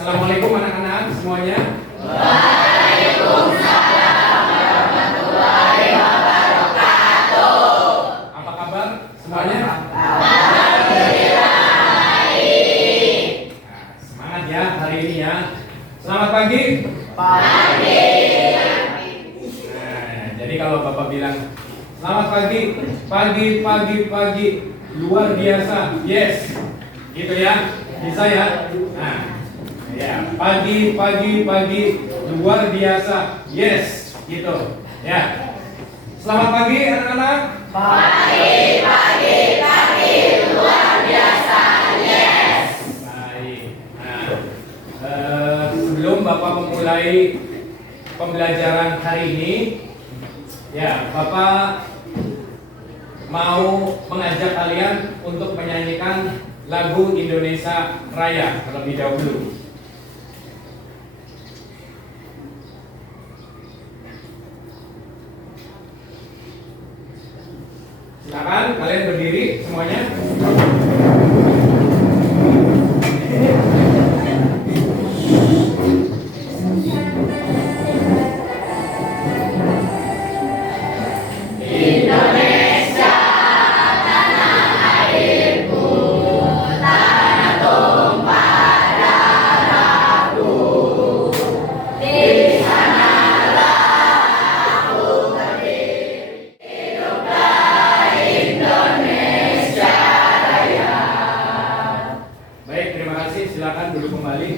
Assalamualaikum anak-anak semuanya. Waalaikumsalam warahmatullahi wabarakatuh. Apa kabar semuanya? Alhamdulillah baik. Nah, semangat ya hari ini ya. Selamat pagi. Pagi. Nah, jadi kalau Bapak bilang selamat pagi, pagi, luar biasa, yes, gitu ya, bisa ya. Nah, ya, pagi, luar biasa, yes, gitu, ya. Selamat pagi anak-anak. Pagi, luar biasa, yes. Baik. Nah, sebelum Bapak memulai pembelajaran hari ini, ya, Bapak mau mengajak kalian untuk menyanyikan lagu Indonesia Raya terlebih dahulu. Silakan kalian berdiri semuanya. Indonesia, tanah airku, tanah tumpah darahku. Di sanalah aku berdiri. Hiduplah Indonesia Raya. Baik, terima kasih. Silakan duduk kembali.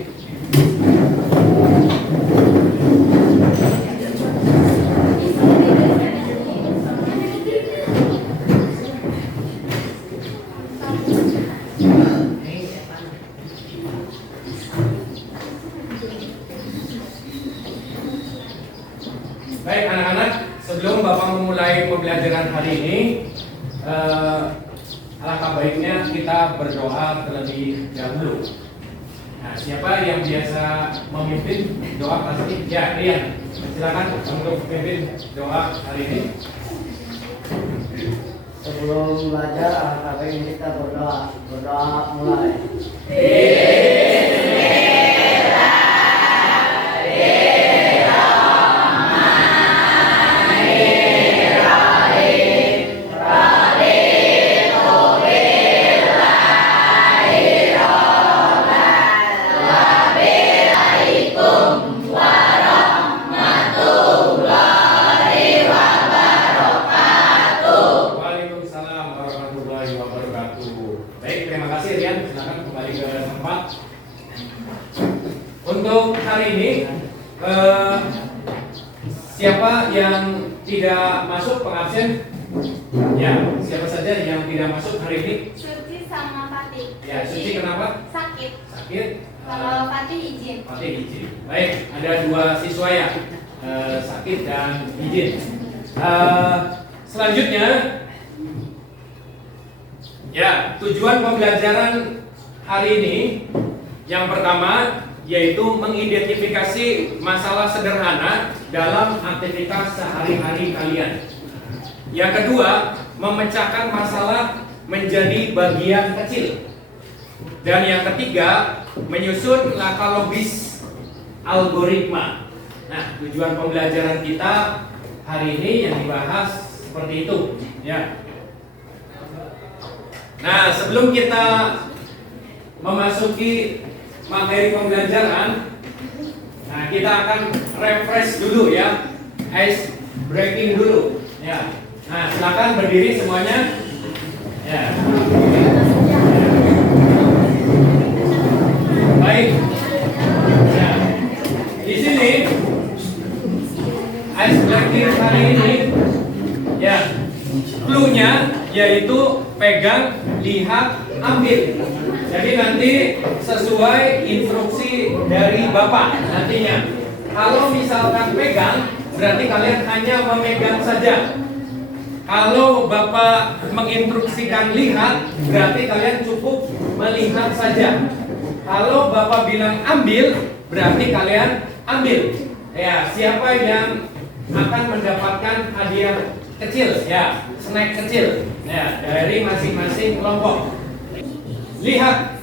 Baik anak-anak, sebelum Bapak memulai pembelajaran hari ini, alangkah baiknya kita berdoa terlebih dahulu. Nah, siapa yang biasa memimpin doa pasti? Ya, Rian. Silakan untuk memimpin doa hari ini. Sebelum belajar, alangkah baiknya kita berdoa. Berdoa mulai. Waalaikumsalam warahmatullahi wabarakatuh. Baik, terima kasih Rian. Silakan kembali ke tempat. Untuk hari ini, siapa yang tidak masuk pengabsen? Ya, siapa saja yang tidak masuk hari ini? Suci sama Fatih. Ya, Suci kenapa? Sakit. Sakit. Kalau Fatih izin. Fatih izin. Baik, ada dua siswa ya, sakit dan izin. Selanjutnya, ya, tujuan pembelajaran hari ini yang pertama yaitu mengidentifikasi masalah sederhana dalam aktivitas sehari-hari kalian. Yang kedua, memecahkan masalah menjadi bagian kecil. Dan yang ketiga, menyusun langkah logis algoritma. Nah, tujuan pembelajaran kita hari ini yang dibahas seperti itu, ya. Nah, sebelum kita memasuki materi pembelajaran, nah kita akan refresh dulu ya, ice breaking dulu, ya. Nah, silakan berdiri semuanya, ya. Baik, ya. Di sini ice breaking hari ini, ya, clue-nya yaitu pegang, lihat, ambil. Jadi nanti sesuai instruksi dari Bapak nantinya. Kalau misalkan pegang, berarti kalian hanya memegang saja. Kalau Bapak menginstruksikan lihat, berarti kalian cukup melihat saja. Kalau Bapak bilang ambil, berarti kalian ambil. Ya, siapa yang akan mendapatkan hadiah kecil, ya, snack kecil, ya, dari masing-masing kelompok. Lihat.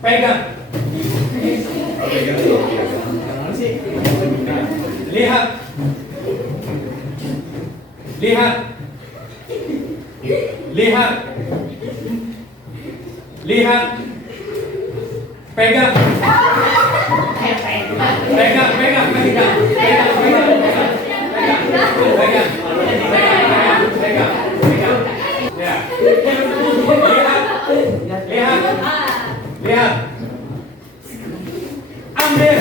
Pegang. Lihat. Lihat. Lihat. Lihat. Pegang. Pegang, pegang, pegang. Pegang, pegang, pegang. Pegang. Pegang, pegang, pegang. Ya. Lihat. Lihat. Lihat. Ambil.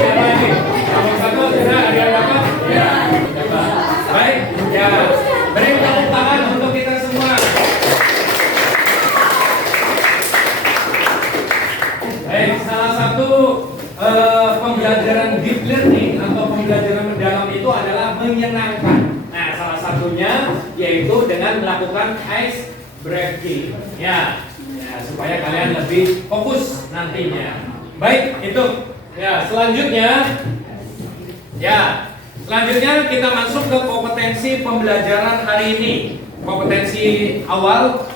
Siapa ini? Nomor satu sudah ada yang dapat? Ya. Dapat. Baik. Ya. Beri tepuk tangan untuk kita semua. Baik. Salah satu pembelajaran deep learning atau pembelajaran mendalam itu adalah menyenangkan. Nah, salah satunya yaitu dengan melakukan ice breaking. Ya. Supaya kalian lebih fokus nantinya. Baik, itu. Ya, selanjutnya kita masuk ke kompetensi pembelajaran hari ini. Kompetensi awal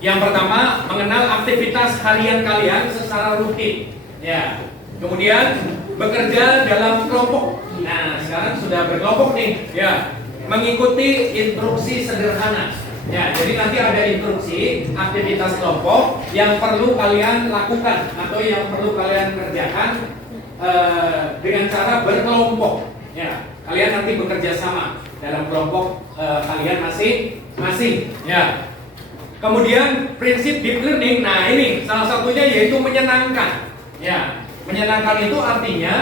yang pertama, mengenal aktivitas harian kalian secara rutin. Ya. Kemudian bekerja dalam kelompok. Nah, sekarang sudah berkelompok nih. Ya. Mengikuti instruksi sederhana. Ya, jadi nanti ada instruksi aktivitas kelompok yang perlu kalian lakukan atau yang perlu kalian kerjakan dengan cara berkelompok. Ya, kalian nanti bekerja sama dalam kelompok kalian masing-masing. Ya. Kemudian prinsip deep learning. Nah, ini salah satunya yaitu menyenangkan. Ya, menyenangkan itu artinya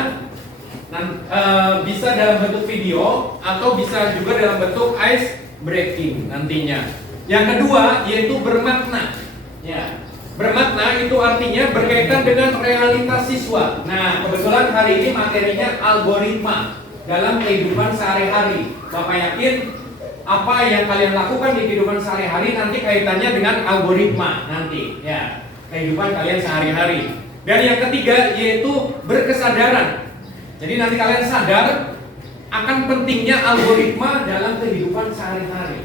bisa dalam bentuk video atau bisa juga dalam bentuk ice breaking nantinya. Yang kedua yaitu bermakna. Ya, bermakna itu artinya berkaitan dengan realitas siswa. Nah, kebetulan hari ini materinya algoritma dalam kehidupan sehari-hari. Bapak yakin apa yang kalian lakukan di kehidupan sehari-hari nanti kaitannya dengan algoritma nanti. Ya, kehidupan kalian sehari-hari. Dan yang ketiga yaitu berkesadaran. Jadi nanti kalian sadar akan pentingnya algoritma dalam kehidupan sehari-hari.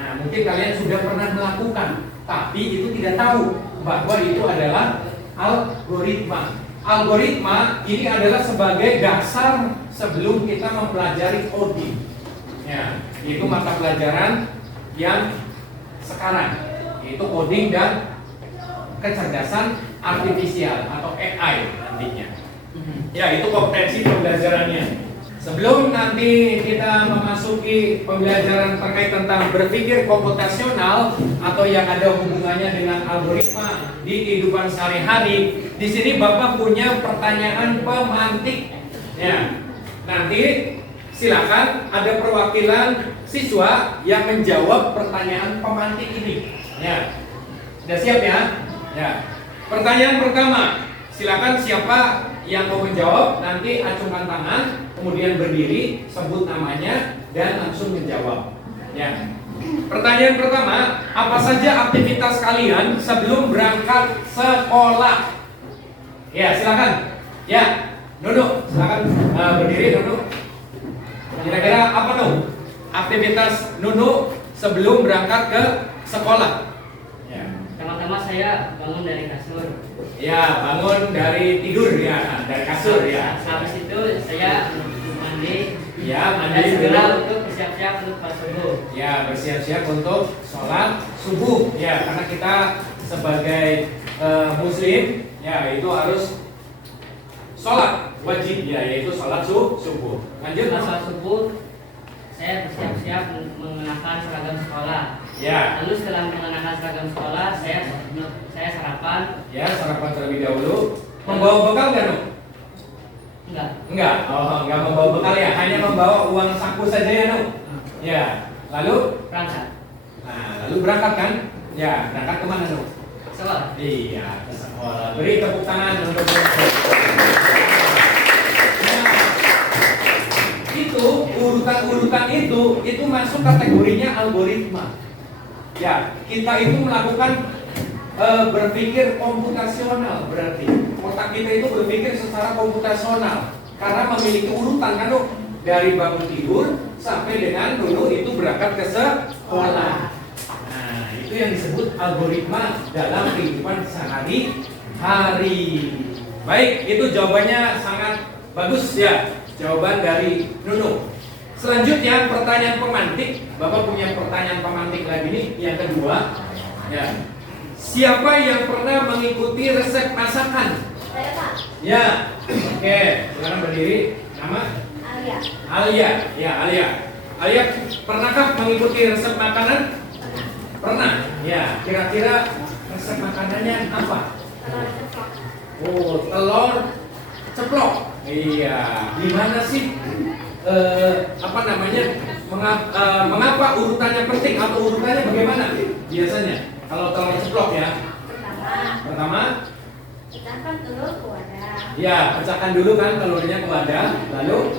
Nah, mungkin kalian sudah pernah melakukan, tapi itu tidak tahu bahwa itu adalah algoritma. Algoritma ini adalah sebagai dasar sebelum kita mempelajari coding. Ya, itu mata pelajaran yang sekarang, yaitu coding dan kecerdasan artifisial atau AI nantinya. Ya, itu kompetensi pembelajarannya. Sebelum nanti kita memasuki pembelajaran terkait tentang berpikir komputasional atau yang ada hubungannya dengan algoritma di kehidupan sehari-hari, di sini Bapak punya pertanyaan pemantik. Ya, nanti silakan ada perwakilan siswa yang menjawab pertanyaan pemantik ini. Ya, sudah siap ya? Ya. Pertanyaan pertama, silakan siapa yang mau menjawab nanti acungkan tangan, kemudian berdiri, sebut namanya dan langsung menjawab. Ya. Pertanyaan pertama, apa saja aktivitas kalian sebelum berangkat sekolah? Ya, silakan. Ya, Nunu, silakan berdiri Nunu. Kira-kira apa tuh aktivitas Nunu sebelum berangkat ke sekolah? Pertama-tama saya bangun dari kasur. Ya, bangun dari tidur ya, dari kasur ya. Habis itu saya mandi. Ya, Dan mandi segera dulu. untuk bersiap-siap untuk sholat subuh. Ya, bersiap-siap untuk sholat subuh. Ya, karena kita sebagai muslim, ya itu harus sholat wajib ya, yaitu sholat subuh. Lanjut. Setelah sholat subuh, saya bersiap-siap mengenakan seragam sekolah. Ya. Lalu setelah mengenakan seragam sekolah, saya sarapan. Ya, sarapan terlebih dahulu. Membawa bekal nggak, Nuk? Enggak. Enggak. Oh, enggak membawa bekal ya, hanya membawa uang saku saja ya, Nuk. Ya. Lalu Berangkat. Nah, lalu berangkat kan? Ya, berangkat kemana, Nuk? Sekolah. Iya, ke sekolah. Beri tepuk tangan untuk itu urutan-urutan itu masuk kategorinya algoritma. Ya, kita itu melakukan berpikir komputasional, berarti otak kita itu berpikir secara komputasional karena memiliki urutan kan, Nuk? Dari bangun tidur sampai dengan dulu itu berangkat ke sekolah. Nah, itu yang disebut algoritma dalam kehidupan sehari-hari. Baik, itu jawabannya sangat bagus ya. Jawaban dari Nunu. Selanjutnya pertanyaan pemantik. Bapak punya pertanyaan pemantik lagi nih, yang kedua. Ya. Siapa yang pernah mengikuti resep masakan? Saya Pak. Ya. Oke, sekarang berdiri. Nama? Alia. Alia. Ya, Alia. Alia, pernahkah mengikuti resep makanan? Pernah. Ya, kira-kira resep makanannya apa? Telur ceplok. Oh, telur ceplok. Iya. Gimana sih? Apa namanya? Mengapa urutannya penting atau urutannya bagaimana biasanya? Kalau telur ceplok ya. Pertama, Pecahkan telur ke wadah. ya pecahkan dulu kan telurnya ke wadah, lalu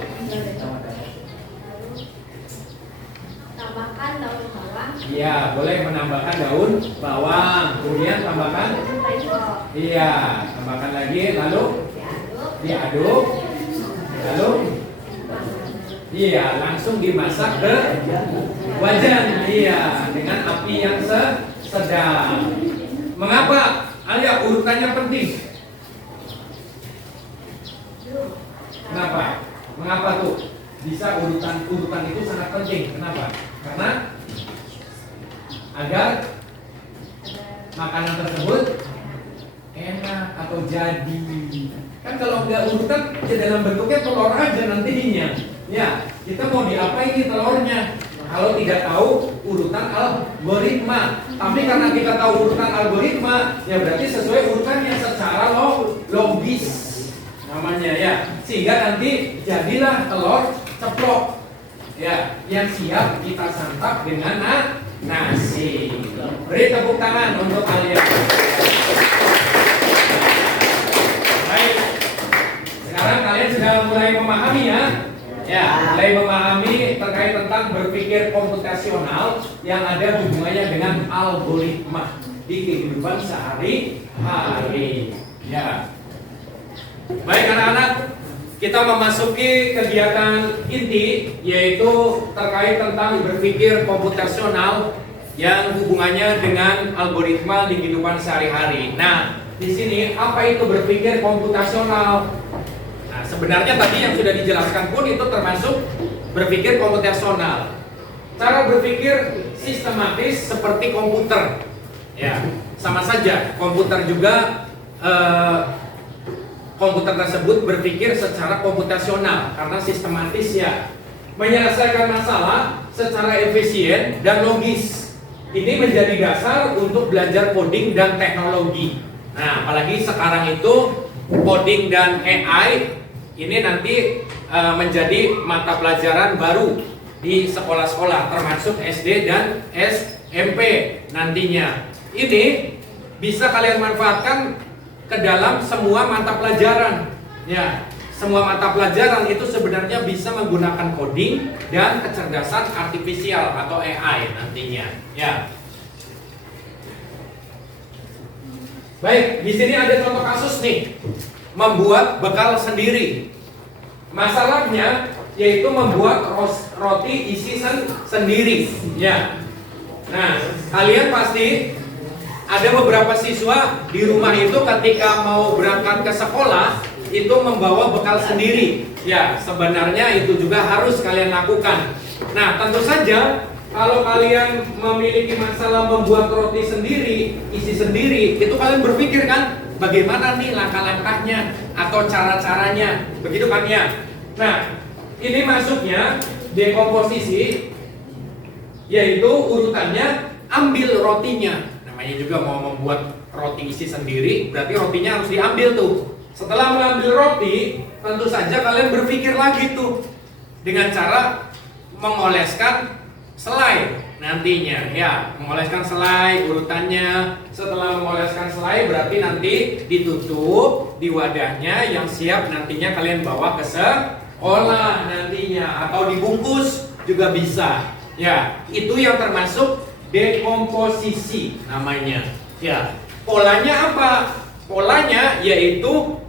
Tambahkan daun bawang. iya boleh menambahkan daun bawang, kemudian tambahkan, Bawang. iya tambahkan lagi, lalu Diaduk. diaduk, lalu iya langsung dimasak ke wajan, iya dengan api yang sedang. Mengapa? Alia, urutannya penting. Kenapa? Mengapa tuh? Bisa urutan itu sangat penting. Kenapa? Karena agar makanan tersebut enak atau jadi. Kan kalau nggak urutan, ya dalam bentuknya telur aja nantinya. Ya, kita mau diapain ini telurnya? Kalau tidak tahu urutan algoritma, tapi karena kita tahu urutan algoritma, ya berarti sesuai urutannya secara logis namanya ya, sehingga nanti jadilah telur ceplok ya yang siap kita santap dengan nasi. Beri tepuk tangan untuk Alia. Baik, sekarang kalian sudah mulai memahami ya. Ya, mulai memahami terkait tentang berpikir komputasional yang ada hubungannya dengan algoritma di kehidupan sehari-hari. Ya. Baik anak-anak, kita memasuki kegiatan inti yaitu terkait tentang berpikir komputasional yang hubungannya dengan algoritma di kehidupan sehari-hari. Nah, di sini apa itu berpikir komputasional? Nah, sebenarnya tadi yang sudah dijelaskan pun itu termasuk berpikir komputasional. Cara berpikir sistematis seperti komputer. Ya, sama saja. Komputer juga komputer tersebut berpikir secara komputasional karena sistematis ya. Menyelesaikan masalah secara efisien dan logis. Ini menjadi dasar untuk belajar coding dan teknologi. Nah, apalagi sekarang itu coding dan AI ini nanti menjadi mata pelajaran baru di sekolah-sekolah termasuk SD dan SMP nantinya. Ini bisa kalian manfaatkan ke dalam semua mata pelajaran. Ya, semua mata pelajaran itu sebenarnya bisa menggunakan coding dan kecerdasan artifisial atau AI nantinya. Ya. Baik, di sini ada contoh kasus nih. Membuat bekal sendiri. Masalahnya yaitu membuat roti isi sendiri. Ya. Nah, kalian pasti ada beberapa siswa di rumah itu ketika mau berangkat ke sekolah itu membawa bekal sendiri. Ya, sebenarnya itu juga harus kalian lakukan. Nah, tentu saja kalau kalian memiliki masalah membuat roti sendiri, isi sendiri, itu kalian berpikir kan bagaimana nih langkah-langkahnya atau cara-caranya, begitu kan ya? Nah, ini masuknya dekomposisi, yaitu urutannya ambil rotinya. Namanya juga mau membuat roti isi sendiri, berarti rotinya harus diambil tuh. Setelah mengambil roti, tentu saja kalian berpikir lagi tuh dengan cara mengoleskan selai nantinya, ya, mengoleskan selai urutannya. Setelah mengoleskan selai berarti nanti ditutup di wadahnya yang siap nantinya kalian bawa ke sekolah nantinya atau dibungkus juga bisa. Ya, itu yang termasuk dekomposisi namanya. Ya, polanya apa? Polanya yaitu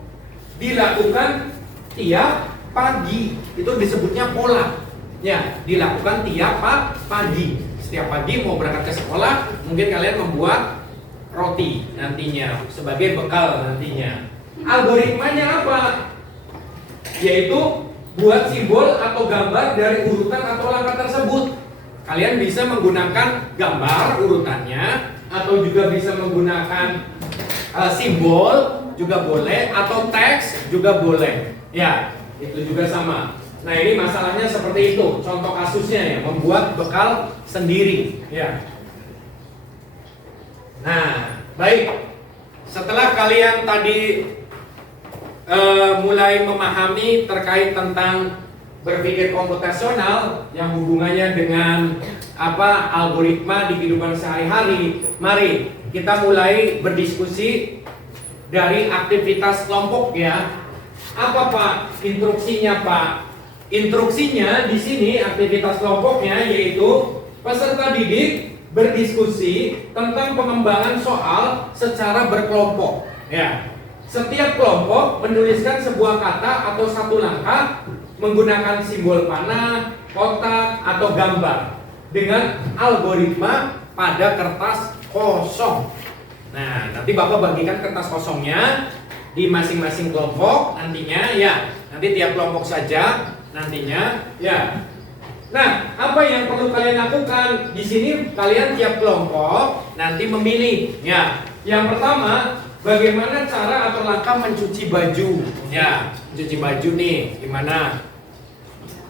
dilakukan tiap pagi. Itu disebutnya pola. Ya, dilakukan tiap pagi. setiap pagi mau berangkat ke sekolah, mungkin kalian membuat roti nantinya sebagai bekal nantinya. Algoritmanya apa? Yaitu buat simbol atau gambar dari urutan atau langkah tersebut. Kalian bisa menggunakan gambar urutannya, atau juga bisa menggunakan simbol juga boleh, atau teks juga boleh. Ya, itu juga sama. Nah, ini masalahnya seperti itu. Contoh kasusnya ya, membuat bekal sendiri. Ya. Nah, baik. Setelah kalian tadi mulai memahami terkait tentang berpikir komputasional yang hubungannya dengan algoritma di kehidupan sehari-hari, mari kita mulai berdiskusi dari aktivitas kelompok ya. Apa Pak instruksinya Pak? Instruksinya di sini aktivitas kelompoknya yaitu peserta didik berdiskusi tentang pengembangan soal secara berkelompok ya. Setiap kelompok menuliskan sebuah kata atau satu langkah menggunakan simbol panah, kotak, atau gambar dengan algoritma pada kertas kosong. Nah, nanti Bapak bagikan kertas kosongnya di masing-masing kelompok nantinya ya. Nanti tiap kelompok saja nantinya ya. Nah, apa yang perlu kalian lakukan? Di sini kalian tiap kelompok nanti memilih ya. Yang pertama, bagaimana cara atau langkah mencuci baju? Ya, mencuci baju nih gimana?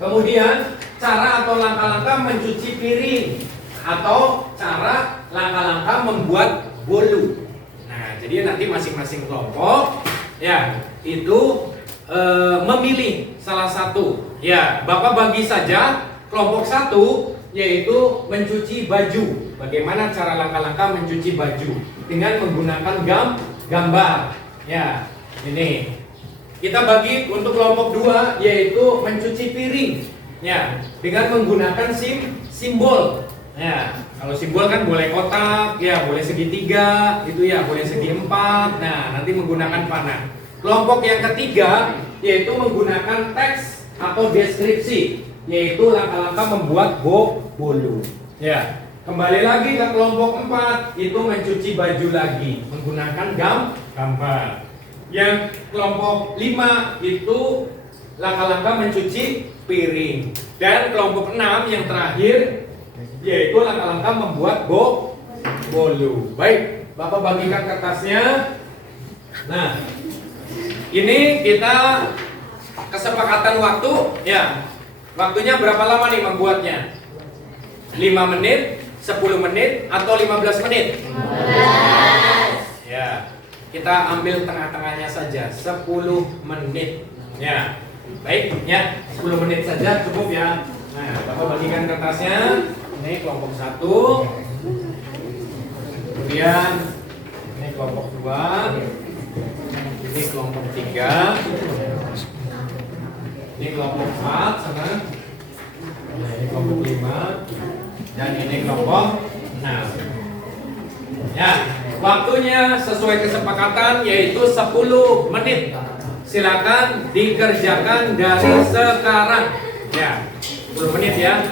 Kemudian cara atau langkah-langkah mencuci piring atau cara langkah-langkah membuat bolu. Nah, jadi nanti masing-masing kelompok ya itu memilih salah satu. Ya, Bapak bagi saja kelompok satu yaitu mencuci baju. Bagaimana cara langkah-langkah mencuci baju dengan menggunakan gambar. Ya, ini. Kita bagi untuk kelompok 2 yaitu mencuci piring. Ya, dengan menggunakan simbol. Ya, kalau simbol kan boleh kotak, ya boleh segitiga, gitu ya, boleh segi 4. Nah, nanti menggunakan panah. Kelompok yang ketiga yaitu menggunakan teks atau deskripsi, yaitu langkah-langkah membuat bolu. Ya, kembali lagi ke kelompok 4 itu mencuci baju lagi menggunakan gambar. Yang kelompok 5 itu langkah-langkah mencuci piring. Dan kelompok 6 yang terakhir yaitu langkah-langkah membuat bolu. Baik, Bapak bagikan kertasnya. Nah, ini kita kesepakatan waktu ya. Waktunya berapa lama nih membuatnya? 5 menit, 10 menit, atau 15 menit? 15. Ya. Kita ambil tengah-tengahnya saja 10 menit ya. Baik ya, 10 menit saja cukup ya. Nah, Bapak bagikan kertasnya. Ini kelompok 1. Kemudian ini kelompok 2. Ini kelompok 3. Ini kelompok 4 sana. Nah, ini kelompok 5. Dan ini kelompok 6. Ya, waktunya sesuai kesepakatan yaitu 10 menit. Silakan dikerjakan dari sekarang. Ya, 10 menit ya.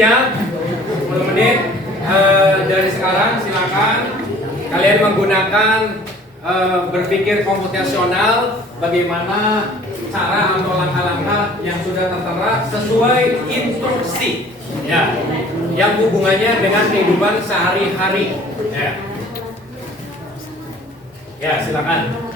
Ya, 10 menit dari sekarang silakan kalian menggunakan berpikir komputasional bagaimana cara atau langkah-langkah yang sudah tertera sesuai instruksi ya yang hubungannya dengan kehidupan sehari-hari ya. Ya, silakan.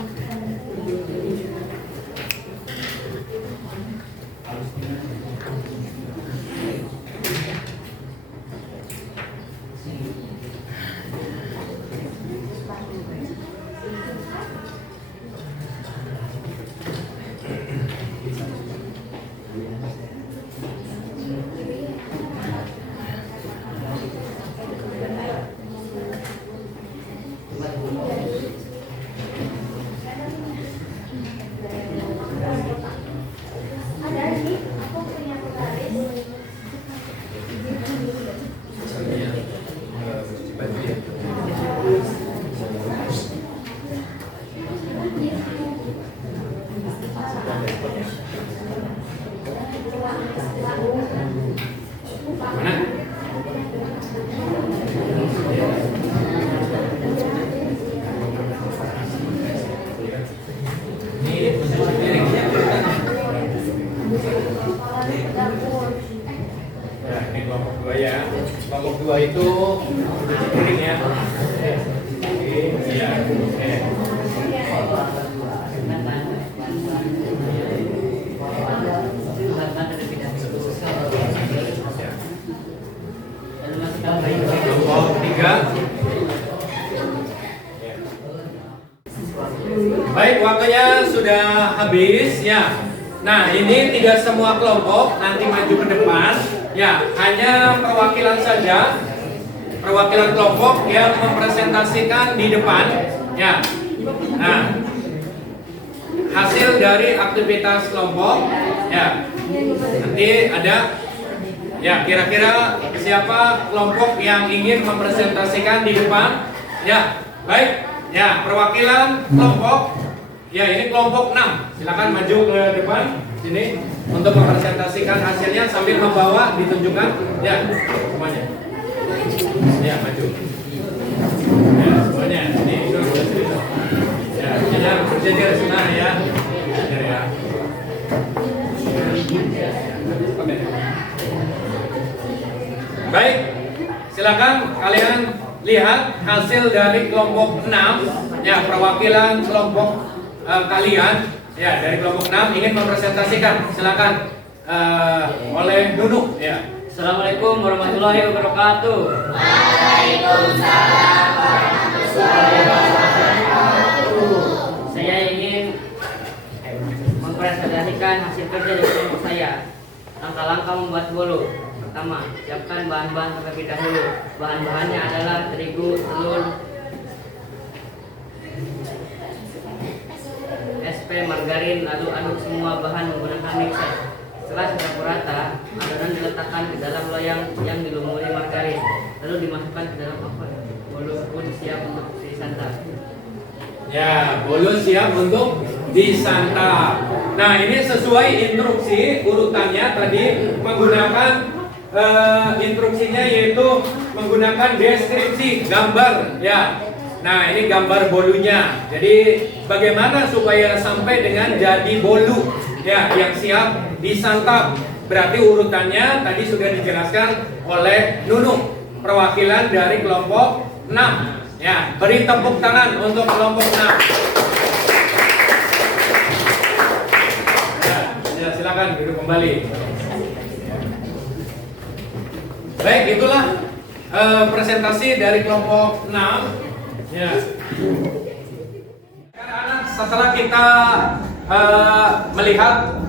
kelompok 2 ya. Kelompok 2 itu cuci piring ya. Oke, iya. Oke. Kelompok 3. Baik, waktunya sudah habis ya. Nah, ini tidak semua kelompok nanti maju ke depan ya, hanya perwakilan saja. Perwakilan kelompok yang mempresentasikan di depan ya. Nah, hasil dari aktivitas kelompok ya. Nanti ada ya, kira-kira siapa kelompok yang ingin mempresentasikan di depan? Ya, baik. Ya, perwakilan kelompok. Ya, ini kelompok 6. Silakan maju ke depan sini untuk mempresentasikan hasilnya sambil membawa ditunjukkan. Ya, semuanya. Ya, maju. Ya, semuanya. Ini ya, berjajar sana ya. Berjajar ya. Oke. Baik, silakan kalian lihat hasil dari kelompok 6 ya, perwakilan kelompok kalian ya dari kelompok 6 ingin mempresentasikan. Silakan oleh Nunuk ya. Assalamualaikum warahmatullahi wabarakatuh. Waalaikumsalam warahmatullahi wabarakatuh. Saya ingin mempresentasikan hasil kerja dari kelompok saya. Langkah-langkah membuat bolu. Pertama, siapkan bahan-bahan terlebih dahulu. Bahan-bahannya adalah terigu, telur, SP, margarin, lalu aduk semua bahan menggunakan mixer. Setelah sudah rata, adonan diletakkan ke dalam loyang yang dilumuri margarin, lalu dimasukkan ke dalam oven. Bolu pun siap untuk disantap. Ya, bolu siap untuk disantap. Nah, ini sesuai instruksi urutannya tadi menggunakan instruksinya yaitu menggunakan deskripsi gambar ya. Nah, ini gambar bolunya. Jadi bagaimana supaya sampai dengan jadi bolu ya yang siap disantap. Berarti urutannya tadi sudah dijelaskan oleh Nunuk, perwakilan dari kelompok 6. Ya, beri tepuk tangan untuk kelompok 6. Ya, silakan duduk kembali. Baik, itulah presentasi dari kelompok 6. Ya. Anak-anak, setelah kita melihat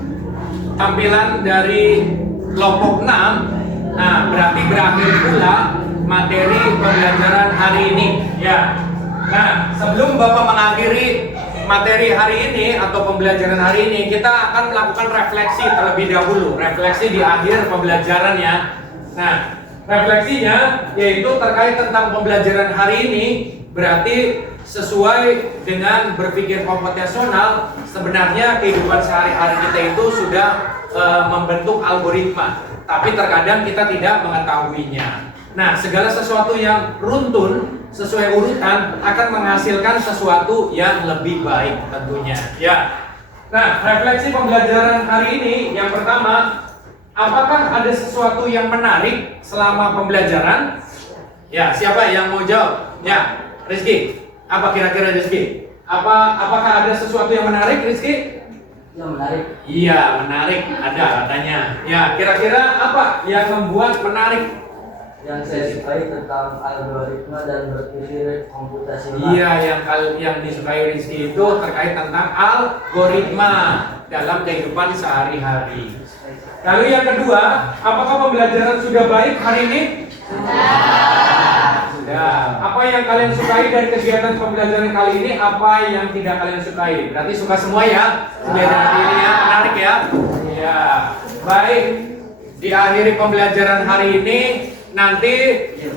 tampilan dari kelompok 6, nah berarti berakhir pula materi pembelajaran hari ini. Ya. Nah, sebelum Bapak mengakhiri materi hari ini atau pembelajaran hari ini, kita akan melakukan refleksi terlebih dahulu. Refleksi di akhir pembelajaran ya. Nah, refleksinya yaitu terkait tentang pembelajaran hari ini. Berarti sesuai dengan berpikir komputasional, sebenarnya kehidupan sehari-hari kita itu sudah membentuk algoritma, tapi terkadang kita tidak mengetahuinya. Nah, segala sesuatu yang runtun sesuai urutan akan menghasilkan sesuatu yang lebih baik tentunya. Ya. Nah, refleksi pembelajaran hari ini yang pertama, apakah ada sesuatu yang menarik selama pembelajaran? Ya, siapa yang mau jawab? Ya. Rizky, apa kira-kira Rizky? Apakah ada sesuatu yang menarik, Rizky? Yang menarik. Iya, menarik. Ada katanya. Ya, kira-kira apa yang membuat menarik? Yang saya sukai tentang algoritma dan berpikir komputasional. Iya, yang disukai Rizky itu terkait tentang algoritma dalam kehidupan sehari-hari. Lalu yang kedua, apakah pembelajaran sudah baik hari ini? Sudah. Apa yang kalian sukai dari kegiatan pembelajaran kali ini? Apa yang tidak kalian sukai? Berarti suka semua ya? Kegiatan hari ini ya, menarik ya? Iya. Baik. Diakhiri pembelajaran hari ini, nanti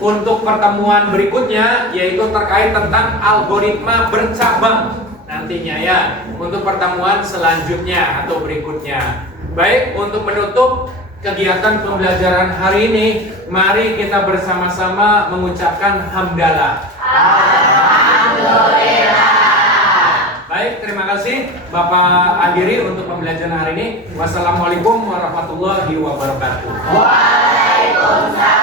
untuk pertemuan berikutnya yaitu terkait tentang algoritma bercabang nantinya ya, untuk pertemuan selanjutnya atau berikutnya. Baik, untuk menutup kegiatan pembelajaran hari ini, mari kita bersama-sama mengucapkan hamdalah. Alhamdulillah. Baik, terima kasih Bapak akhiri untuk pembelajaran hari ini. Wassalamualaikum warahmatullahi wabarakatuh. Waalaikumsalam. Waalaikumsalam.